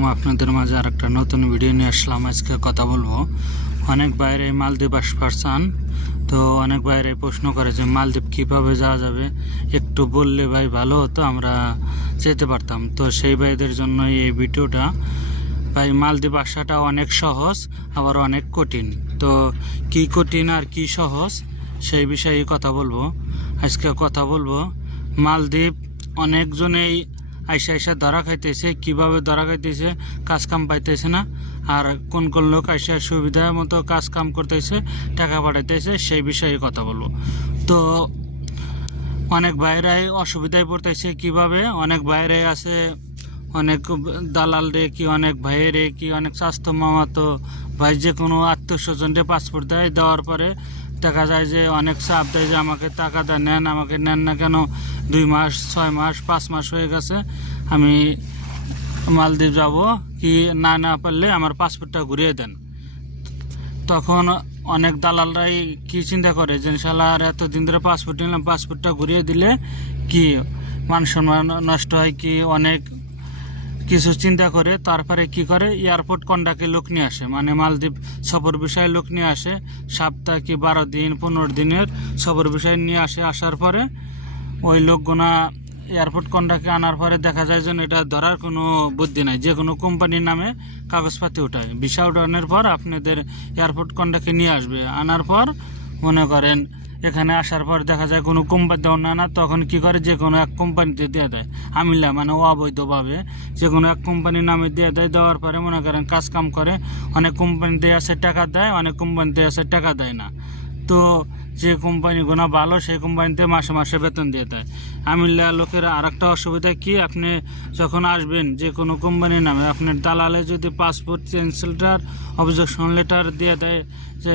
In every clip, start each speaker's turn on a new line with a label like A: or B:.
A: আলাইকুম। আপনাদের মাঝে আর একটা নতুন ভিডিও নিয়ে আসলাম। আজকে কথা বলব। অনেক বাইরে মালদ্বীপ আসবার চান তো অনেক বাইরে প্রশ্ন করে যে মালদ্বীপ কীভাবে যাওয়া যাবে? একটু বললে ভাই ভালো হতো, আমরা যেতে পারতাম। তো সেই ভাইদের জন্য এই ভিডিওটা। ভাই, মালদ্বীপ আসাটা অনেক সহজ, আবার অনেক কঠিন। তো কি কঠিন আর কি সহজ, সেই বিষয়ে কথা বলব। আজকে কথা বলব। মালদ্বীপ অনেকজনেই আইসা আইসা ধরা খাইতেছে, কীভাবে ধরা খাইতেছে, কাজ কাম পাইতেছে না। আর কোন কোন লোক আইসা সুবিধা মতো কাজ কাম করতেছে, টাকা পাঠাইতেছে, সেই বিষয়ে কথা বলব। তো অনেক বাইরাই অসুবিধায় পড়তেছে কীভাবে, অনেক বাইরে আছে, অনেক দালাল রে কি, অনেক ভাইয়ের কি, অনেক স্বাস্থ্য মামাতো ভাই যে কোনো আত্মীয় স্বজনরে পাসপোর্ট দেয়, দেওয়ার পরে দেখা যায় যে, অনেক চাপ দেয় যে, আমাকে টাকাটা নেন, আমাকে নেন না কেন? দুই মাস, ছয় মাস, পাঁচ মাস হয়ে গেছে। আমি মালদ্বীপ যাব, কি না না পারলে আমার পাসপোর্টটা ঘুরিয়ে দেন। তখন অনেক দালালরাই কি চিন্তা করে যে শালা আর এতদিন ধরে পাসপোর্ট নিলাম, পাসপোর্টটা ঘুরিয়ে দিলে কি মান সম্মান নষ্ট হয়, কি অনেক কিছু চিন্তা করে, তারপরে কি করে? এয়ারপোর্ট কন্ডাকে লোক নিয়ে আসে মানে মালদ্বীপ সফর বিষয়ে লোক নিয়ে আসে। সপ্তাহ কি বারো দিন, পনেরো দিনের সফর বিষয় নিয়ে আসে। আসার পরে ওই লোকগুনা এয়ারপোর্ট কন্ডাকে আনার পরে দেখা যায় যে এটা ধরার কোনো বুদ্ধি নাই। যে কোনো কোম্পানির নামে কাগজপাতি ওঠায় ভিসা উঠানোর পর আপনাদের এয়ারপোর্ট কন্ডাকে নিয়ে আসবে। আনার পর মনে করেন এখানে আসার পর দেখা যায় কোনো কোম্পানি দেওয়া না না, তখন কি করে? যে কোনো এক কোম্পানিতে দিয়ে দেয়। আমিলা মানে অবৈধভাবে যে কোনো এক কোম্পানির নামে দিয়ে দেয়। দেওয়ার পরে মনে করেন কাজ কাম করে, অনেক কোম্পানিতে আসে টাকা দেয়, অনেক কোম্পানিতে আসে টাকা দেয় না। তো যে কোম্পানিগুলো ভালো, সেই কোম্পানিতে মাসে মাসে বেতন দিয়ে দেয়। আমিল্লা লোকের আর একটা অসুবিধা কি? আপনি যখন আসবেন যে কোনো কোম্পানির নামে, আপনার দালালে যদি passport change letter, objection letter দিয়ে দেয়, যে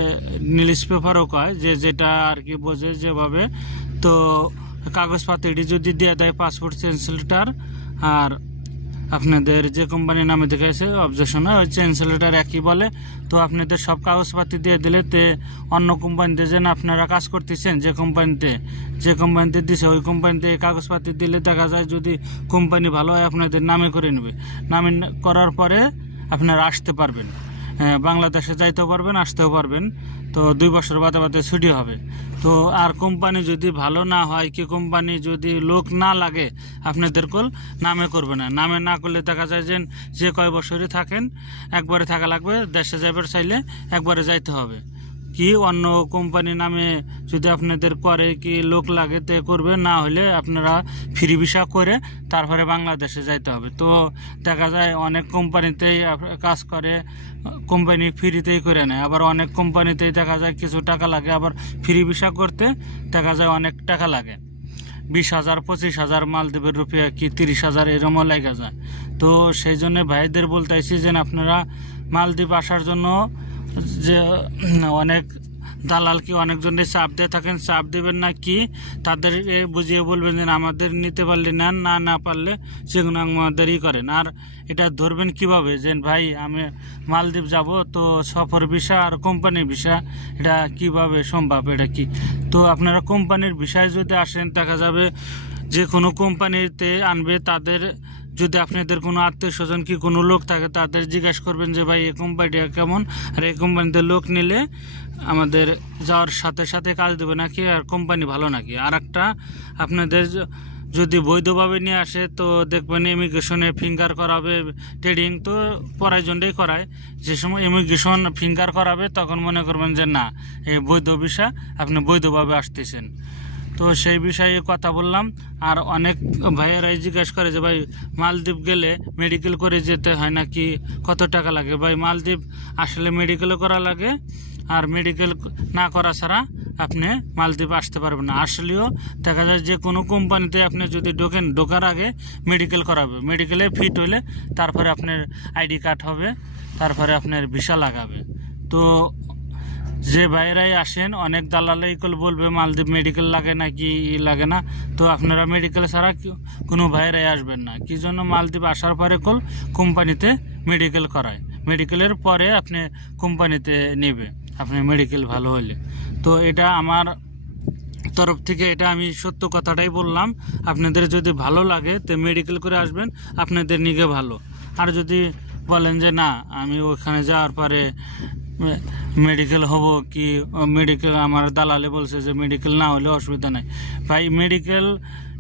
A: নিউজ পেপারও কয়, যে যেটা আর কি বোঝে যেভাবে, তো কাগজপাতিটি যদি দিয়ে দেয় পাসপোর্ট চেঞ্জ লেটার, আর আপনাদের যে কোম্পানির নামে দেখেছে অবজেকশন হয়, ওই চেঞ্জ একই বলে। তো আপনাদের সব কাগজপাতি দিয়ে দিলে তে অন্য কোম্পানিতে যেন আপনারা কাজ করতেছেন, যে কোম্পানিতে যে কোম্পানিতে দিছে, ওই কোম্পানিতে কাগজপাতি দিলে দেখা যায় যদি কোম্পানি ভালো হয়, আপনাদের নামে করে নেবে। নামে করার পরে আপনারা আসতে পারবেন। বাংলাদেশে যাইতেও পারবেন, আসতেও পারবেন। তো দুই বছর বাদে বাদে ছুটি হবে। তো আর কোম্পানি যদি ভালো না হয়, কি কোম্পানি যদি লোক না লাগে আপনাদের কল, নামে করবে না। নামে না করলে দেখা যায় যে যে কয় বছরই থাকেন, একবারে থাকা লাগবে, দেশে যাবার চাইলে একবারে যাইতে হবে। কি অন্য কোম্পানির নামে যদি আপনাদের করে কি লোক লাগে তে করবে, না হলে আপনারা ফ্রি ভিসা করে তারপরে বাংলাদেশে যাইতে হবে। তো দেখা যায় অনেক কোম্পানিতেই কাজ করে কোম্পানি ফ্রিতেই করে নেয়। আবার অনেক কোম্পানিতেই দেখা যায় কিছু টাকা লাগে, আবার ফ্রি ভিসা করতে দেখা যায় অনেক টাকা লাগে। বিশ হাজার, পঁচিশ হাজার মালদ্বীপের রুপিয়া কি তিরিশ হাজার এরমও লেগে যায়। তো সেই জন্য ভাইদের বলতেছি যে আপনারা মালদ্বীপ আসার জন্য যে অনেক দালাল কি অনেকজনের চাপ দিয়ে থাকেন, চাপ দেবেন না কি? তাদের বুঝিয়ে বলবেন যে আমাদের নিতে পারলে নেন, না না পারলে সেগুলো আমাদেরই করেন। আর এটা ধরবেন কীভাবে? যে ভাই, আমি মালদ্বীপ যাব, তো সফর ভিসা আর কোম্পানির ভিসা, এটা কীভাবে সম্ভব? এটা কি? তো আপনারা কোম্পানির ভিসায় যদি আসেন, দেখা যাবে যে কোনো কোম্পানিতে আনবে, তাদের যদি আপনাদের কোনো আত্মীয় স্বজন কি কোনো লোক থাকে, তাদের জিজ্ঞেস করবেন যে, ভাই এই কোম্পানিটা কেমন? আর এই কোম্পানিতে লোক নিলে আমাদের যাওয়ার সাথে সাথে কাজ দেবে নাকি, আর কোম্পানি ভালো নাকি? আর একটা আপনাদের যদি বৈধভাবে নিয়ে আসে, তো দেখবেন ইমিগ্রেশনে ফিঙ্গার করাবে ট্রেডিং তো পড়ার জন্যই করায়। যে সময় ইমিগ্রেশন ফিঙ্গার করাবে, তখন মনে করবেন যে, না এই বৈধ ভিসা আপনি বৈধভাবে আসতেছেন। তো সেই বিষয়ে কথা বললাম। আর অনেক ভাইয়েরাই জিজ্ঞেস করে যে, ভাই, মালদ্বীপ গেলে মেডিকেল করে যেতে হয় নাকি? কত টাকা লাগে? ভাই, মালদ্বীপ আসলে মেডিকেলও করা লাগে। আর মেডিকেল না করা ছাড়া আপনি মালদ্বীপ আসতে পারবেন না। আসলেও দেখা যায় যে, কোনো কোম্পানিতে আপনি যদি ঢোকেন, ঢোকার আগে মেডিকেল করাবে। মেডিকেলে ফিট হলে তারপরে আপনার আইডি কার্ড হবে, তারপরে আপনার ভিসা লাগাবে। তো যে বাইরেই আসেন, অনেক দালালাই কল বলবে, মালদ্বীপ মেডিকেল লাগে না কি লাগে না। তো আপনারা মেডিকেল ছাড়া কোনো বাইরেই আসবেন না। কি জন্য মালদ্বীপ আসার পরে কল? কোম্পানিতে মেডিকেল করায়। মেডিকেলের পরে আপনি কোম্পানিতে নেবে, আপনি মেডিকেল ভালো হলে। তো এটা আমার তরফ থেকে এটা আমি সত্য কথাটাই বললাম। আপনাদের যদি ভালো লাগে, তো মেডিকেল করে আসবেন, আপনাদের নিগে ভালো। আর যদি বলেন যে না, আমি ওখানে যাওয়ার পরে মেডিকেল হব কি মেডিকেল আমার দালালে বলছে যে মেডিকেল না হলে অসুবিধা নাই। ভাই মেডিকেল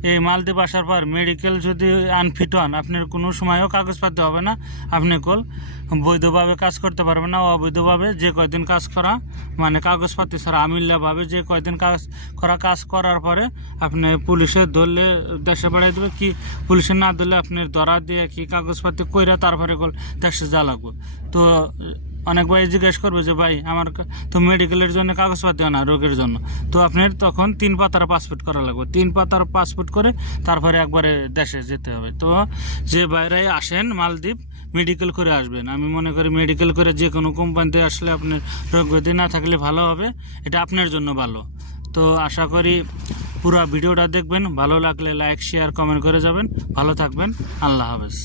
A: এই মালদ্বীপ আসার পর মেডিকেল যদি আনফিট হন, আপনার কোনো সময়ও কাগজপাতি হবে না। আপনি কল বৈধভাবে কাজ করতে পারবেন না, অবৈধভাবে যে কয়দিন কাজ করা মানে কাগজপাতি ছাড়া আমিল্লাভাবে যে কয়দিন কাজ করা, কাজ করার পরে আপনি পুলিশে ধরলে দেশে বাড়াই দেবে, কি পুলিশে না ধরলে আপনি ধরা দিয়ে কি কাগজপাতি কইরা তারপরে কল দেশে যা লাগবে। তো অনেক ভাই জিজ্ঞেস করবে যে, ভাই, আমার তো মেডিকেলের জন্য কাগজপাতি না রোগের জন্য। তো আপনার তখন তিন পাতার পাসপোর্ট করা লাগবে। তিন পাতার পাসপোর্ট করে তারপরে একবারে দেশে যেতে হবে। তো যে বাইরে আসেন মালদ্বীপ মেডিকেল করে আসবেন। আমি মনে করি মেডিকেল করে যে কোনো কোম্পানিতে আসলে আপনার রোগ ব্যাধি না থাকলে ভালো হবে। এটা আপনার জন্য ভালো। তো আশা করি পুরো ভিডিওটা দেখবেন। ভালো লাগলে লাইক শেয়ার কমেন্ট করে যাবেন। ভালো থাকবেন। আল্লাহ হাফেজ।